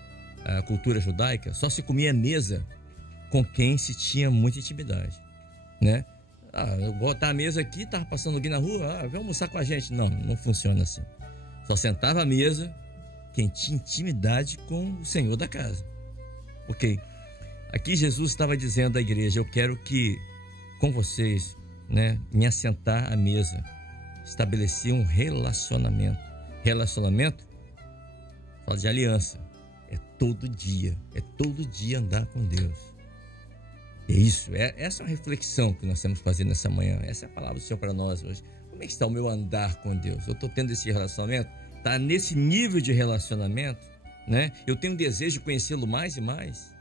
a cultura judaica, só se comia mesa com quem se tinha muita intimidade, né? Eu vou botar a mesa aqui, estava passando alguém na rua, vem almoçar com a gente. Não, não funciona assim. Só sentava à mesa quem tinha intimidade com o Senhor da casa. Ok? Aqui Jesus estava dizendo à igreja: eu quero que com vocês, né, me assentar à mesa, estabelecer um relacionamento. Relacionamento fala de aliança. É todo dia andar com Deus. É isso, essa é uma reflexão que nós temos que fazer nessa manhã. Essa é a palavra do Senhor para nós hoje. Como é que está o meu andar com Deus? Eu estou tendo esse relacionamento? Está nesse nível de relacionamento, né? Eu tenho desejo de conhecê-lo mais e mais?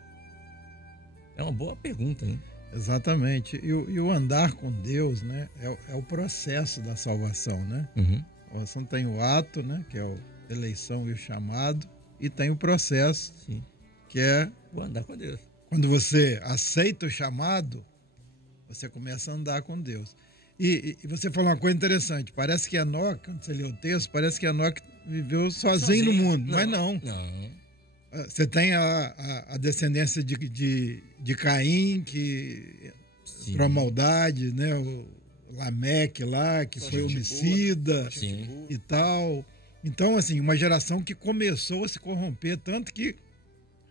É uma boa pergunta, né? Exatamente. E o andar com Deus, né, é o processo da salvação, né? Uhum. A salvação tem o ato, né, que é a eleição e o chamado, e tem o processo, Sim. que é O andar com Deus. quando você aceita o chamado, você começa a andar com Deus. E você falou uma coisa interessante. Parece que Enoque, quando você lê o texto, parece que Enoque viveu sozinho no mundo. Mas não. Você tem a descendência de Caim, que Sim. para maldade, né? O Lameque lá, que foi homicida Sim. e tal. Então, assim, uma geração que começou a se corromper, tanto que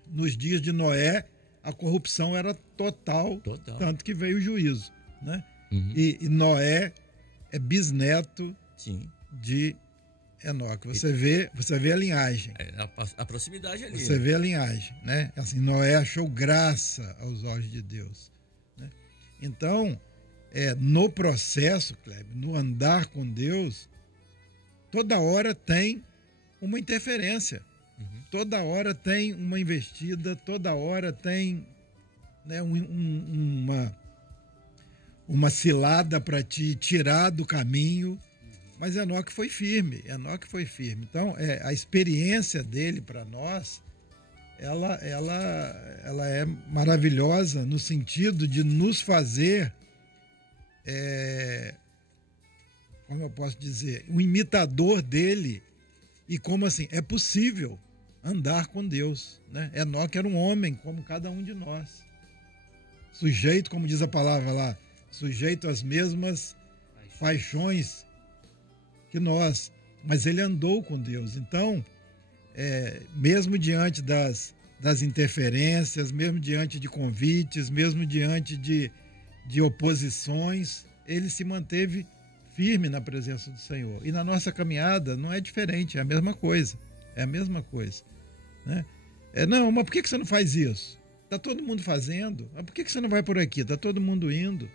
nos dias de Noé a corrupção era total. Tanto que veio o juízo, né? Uhum. E Noé é bisneto Sim. de Enoque. Você vê a linhagem. A proximidade ali. Você vê a linhagem, né? Assim, Noé achou graça aos olhos de Deus, né? Então, no processo, Kleber, no andar com Deus, toda hora tem uma interferência. Uhum. Toda hora tem uma investida, toda hora tem, né, uma cilada para te tirar do caminho. Mas Enoque foi firme. Então, a experiência dele para nós, ela é maravilhosa no sentido de nos fazer, como eu posso dizer, um imitador dele. E como assim, é possível andar com Deus, né? Enoque era um homem como cada um de nós. Sujeito, como diz a palavra lá, sujeito às mesmas paixões que nós, mas ele andou com Deus. Então, mesmo diante das interferências, mesmo diante de convites, mesmo diante de oposições, ele se manteve firme na presença do Senhor. E na nossa caminhada não é diferente, é a mesma coisa. Né? Não, mas por que você não faz isso? Está todo mundo fazendo. Mas por que você não vai por aqui? Está todo mundo indo.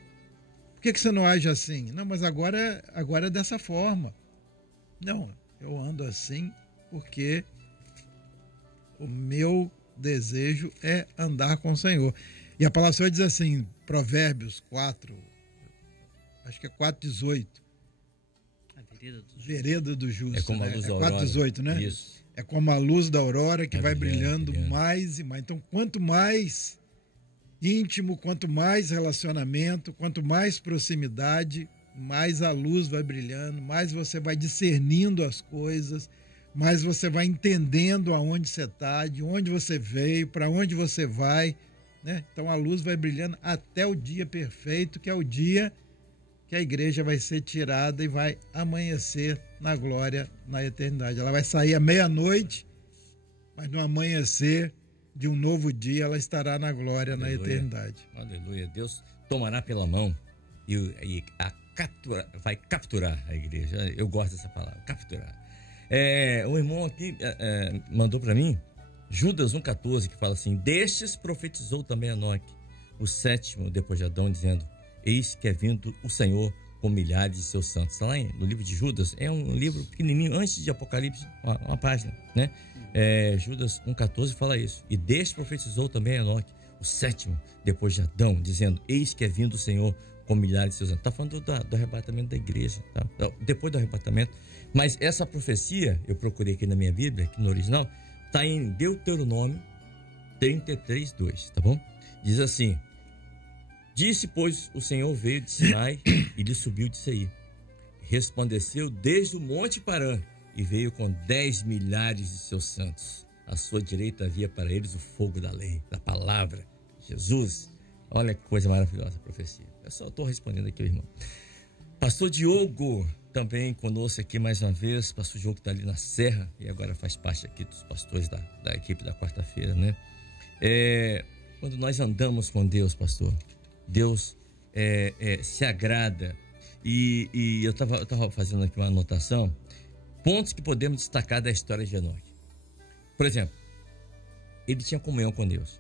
Por que você não age assim? Não, mas agora é dessa forma. Não, eu ando assim porque o meu desejo é andar com o Senhor. E a palavra do Senhor diz assim, Provérbios 4, acho que é 4:18. Vereda do justo. É como a luz da aurora. 4:18, né? Isso. É como a luz da aurora que vai brilhando brilhando. mais e mais. Então, quanto mais íntimo, quanto mais relacionamento, quanto mais proximidade, mais a luz vai brilhando, mais você vai discernindo as coisas, mais você vai entendendo aonde você está, de onde você veio, para onde você vai, né? Então a luz vai brilhando até o dia perfeito, que é o dia que a igreja vai ser tirada e vai amanhecer na glória, na eternidade. Ela vai sair à meia-noite, mas no amanhecer de um novo dia ela estará na glória, aleluia, na eternidade. Aleluia. Deus tomará pela mão e vai capturar a igreja. Eu gosto dessa palavra, capturar. O irmão aqui mandou para mim Judas 1,14, que fala assim: destes profetizou também Enoque, o sétimo depois de Adão, dizendo: eis que é vindo o Senhor com milhares de seus santos. Está lá no livro de Judas, é um livro pequenininho, antes de Apocalipse, uma página, né? Judas 1,14 fala isso. E deste profetizou também Enoque, o sétimo depois de Adão, dizendo: eis que é vindo o Senhor com milhares de seus santos. Está falando do arrebatamento da igreja, tá? Depois do arrebatamento. Mas essa profecia, eu procurei aqui na minha Bíblia, aqui no original, está em Deuteronômio 33:2, tá bom? Diz assim: disse, pois, o Senhor veio de Sinai e lhe subiu de Seir. Resplandeceu desde o monte Parã e veio com 10 milhares de seus santos. À sua direita havia para eles o fogo da lei, da palavra. Jesus, olha que coisa maravilhosa a profecia. Eu só estou respondendo aqui, irmão. Pastor Diogo, também conosco aqui mais uma vez. Pastor Diogo está ali na Serra e agora faz parte aqui dos pastores da equipe da quarta-feira, né? Quando nós andamos com Deus, pastor, Deus se agrada. E eu estava fazendo aqui uma anotação, pontos que podemos destacar da história de Enoque. Por exemplo, ele tinha comunhão com Deus.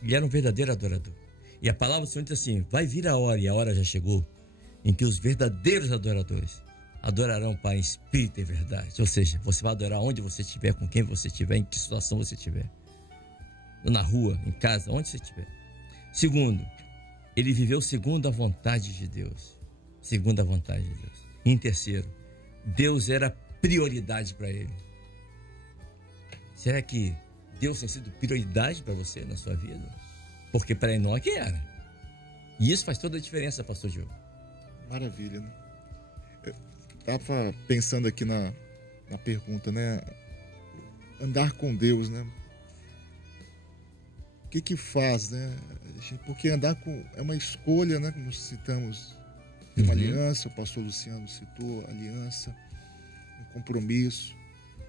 Ele era um verdadeiro adorador. E a palavra do Senhor diz assim: vai vir a hora, e a hora já chegou, em que os verdadeiros adoradores adorarão o Pai em espírito e verdade. Ou seja, você vai adorar onde você estiver, com quem você estiver, em que situação você estiver. Na rua, em casa, onde você estiver. Segundo, ele viveu segundo a vontade de Deus. Segundo a vontade de Deus. E em terceiro, Deus era prioridade para ele. Será que Deus tem sido prioridade para você na sua vida? Porque para Enoque era. E isso faz toda a diferença, pastor Diogo. Maravilha, né? Eu estava pensando aqui na pergunta, né? Andar com Deus, né? O que faz, né? Porque andar com é uma escolha, né? Como citamos, tem uma aliança, o pastor Luciano citou aliança, um compromisso.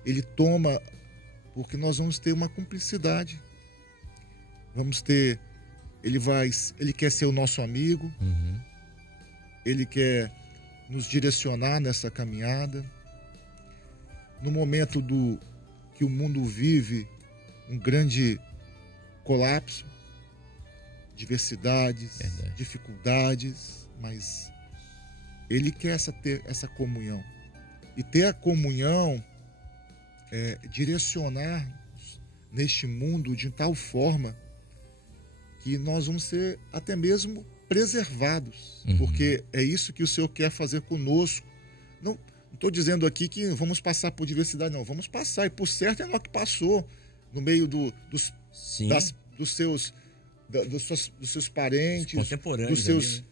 Ele toma, porque nós vamos ter uma cumplicidade. Vamos ter, ele quer ser o nosso amigo, ele quer nos direcionar nessa caminhada. No momento que o mundo vive um grande colapso, diversidades, dificuldades, mas ele quer ter essa comunhão. E ter a comunhão é direcionar neste mundo de tal forma que nós vamos ser até mesmo preservados, porque é isso que o Senhor quer fazer conosco. Não estou dizendo aqui que vamos passar por diversidade, não. Vamos passar, e por certo é nós que passou no meio dos seus parentes, contemporâneos,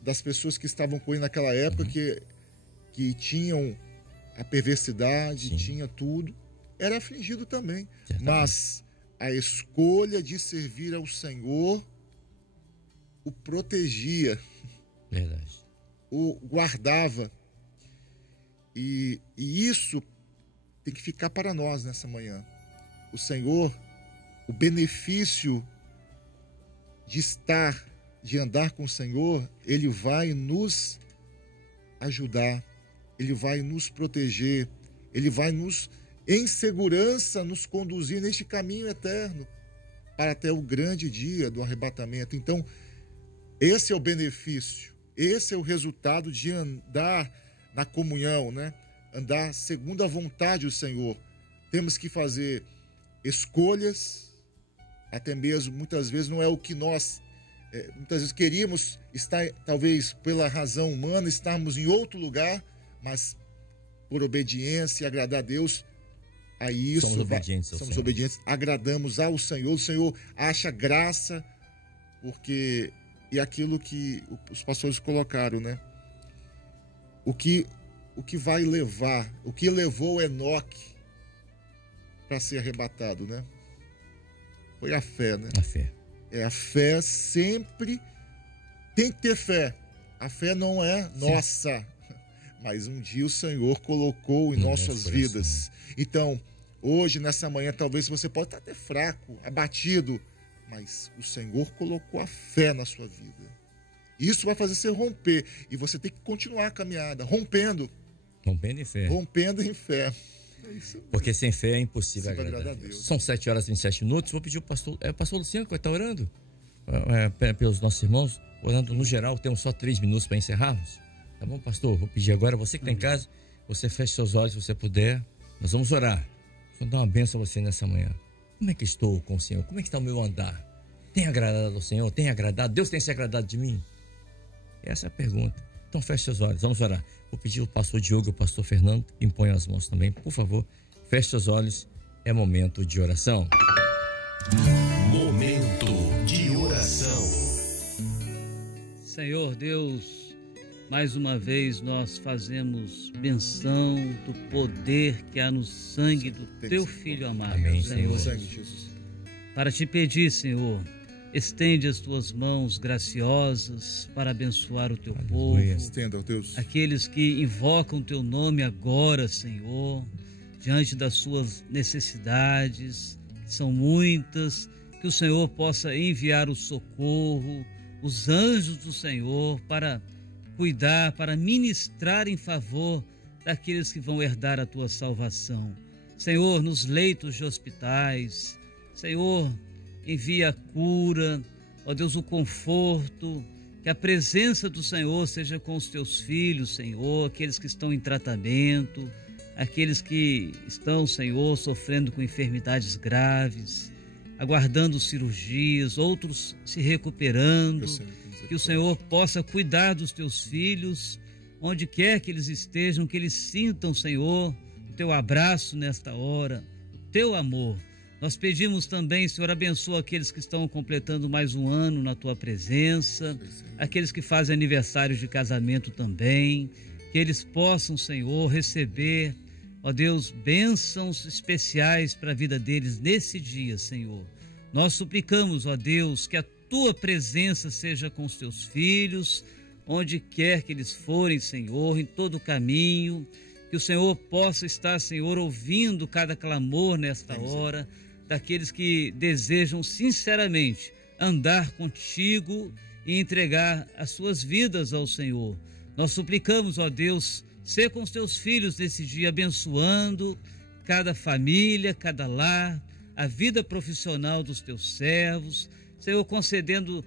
das pessoas que estavam com ele naquela época, que tinham a perversidade, tinha tudo. Era afligido também. Mas a escolha de servir ao Senhor o protegia, o guardava. E isso tem que ficar para nós nessa manhã. O Senhor, o benefício de andar com o Senhor, Ele vai nos ajudar, Ele vai nos proteger, Ele vai nos, em segurança, nos conduzir neste caminho eterno, para até o grande dia do arrebatamento. Então, esse é o benefício, esse é o resultado de andar na comunhão, né? Andar segundo a vontade do Senhor. Temos que fazer escolhas, até mesmo muitas vezes não é o que nós muitas vezes queríamos estar, talvez pela razão humana, estarmos em outro lugar, mas por obediência e agradar a Deus, a isso somos obedientes, agradamos ao Senhor. O Senhor acha graça, porque e aquilo que os pastores colocaram, né? O que vai levar, o que levou Enoque para ser arrebatado, né? Foi a fé, né? A fé. A fé sempre tem que ter fé. A fé não é nossa, mas um dia o Senhor colocou em nossas vidas. Então, hoje, nessa manhã, talvez você pode estar até fraco, abatido, mas o Senhor colocou a fé na sua vida. Isso vai fazer você romper. E você tem que continuar a caminhada, rompendo em fé. Rompendo em fé. Porque sem fé é impossível agradar a Deus. São 7h27. Vou pedir o pastor Luciano que vai estar orando pelos nossos irmãos, orando no geral. Temos só 3 minutos para encerrarmos. Tá bom, pastor? Vou pedir agora, você que está em casa, você feche seus olhos se você puder. Nós vamos orar. Vou dar uma bênção a você nessa manhã. Como é que estou com o Senhor? Como é que está o meu andar? Tem agradado ao Senhor? Tem agradado? Deus tem se agradado de mim? Essa é a pergunta. Então feche seus olhos, vamos orar. Vou pedir ao pastor Diogo e ao pastor Fernando que imponham as mãos também. Por favor, feche seus olhos. É momento de oração. Momento de oração. Senhor Deus, mais uma vez nós fazemos menção do poder que há no sangue do Teu Filho amado, Amém, Senhor. Sangue, Jesus. Para te pedir, Senhor, estende as Tuas mãos graciosas para abençoar o Teu povo, Estenda, ó Deus. aqueles que invocam o Teu nome agora, Senhor, diante das suas necessidades, que são muitas, que o Senhor possa enviar o socorro, os anjos do Senhor para cuidar, para ministrar em favor daqueles que vão herdar a Tua salvação. Senhor, nos leitos de hospitais, Senhor, envia a cura, ó Deus, o conforto, que a presença do Senhor seja com os Teus filhos, Senhor, aqueles que estão em tratamento, aqueles que estão, Senhor, sofrendo com enfermidades graves, aguardando cirurgias, outros se recuperando, que o Senhor possa cuidar dos Teus filhos, onde quer que eles estejam, que eles sintam, Senhor, o Teu abraço nesta hora, o Teu amor. Nós pedimos também, Senhor, abençoa aqueles que estão completando mais um ano na Tua presença, aqueles que fazem aniversários de casamento também, que eles possam, Senhor, receber, ó Deus, bênçãos especiais para a vida deles nesse dia, Senhor. Nós suplicamos, ó Deus, que a Tua presença seja com os Teus filhos, onde quer que eles forem, Senhor, em todo o caminho, que o Senhor possa estar, Senhor, ouvindo cada clamor nesta hora, daqueles que desejam sinceramente andar contigo e entregar as suas vidas ao Senhor. Nós suplicamos, ó Deus, ser com os Teus filhos nesse dia, abençoando cada família, cada lar, a vida profissional dos Teus servos, Senhor, concedendo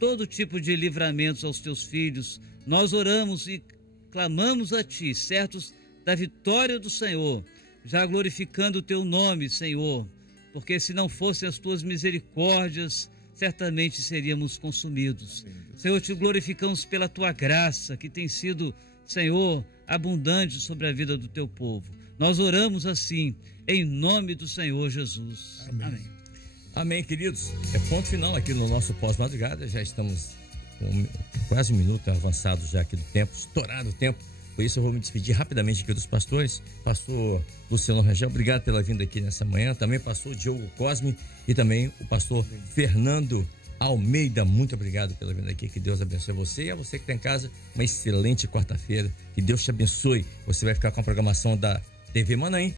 todo tipo de livramentos aos Teus filhos. Nós oramos e clamamos a Ti, certos da vitória do Senhor, já glorificando o Teu nome, Senhor, porque se não fossem as Tuas misericórdias, certamente seríamos consumidos. Senhor, Te glorificamos pela Tua graça, que tem sido, Senhor, abundante sobre a vida do Teu povo. Nós oramos assim, em nome do Senhor Jesus. Amém. Amém, queridos. É ponto final aqui no nosso pós-madrugada. Já estamos com quase um minuto avançado já aqui do tempo, estourado o tempo. Por isso eu vou me despedir rapidamente aqui dos pastores. Pastor Luciano Rangel, obrigado pela vinda aqui nessa manhã. Também pastor Diogo Cosme e também o pastor Fernando Almeida. Muito obrigado pela vinda aqui. Que Deus abençoe você e a você que está em casa. Uma excelente quarta-feira. Que Deus te abençoe. Você vai ficar com a programação da TV Manaim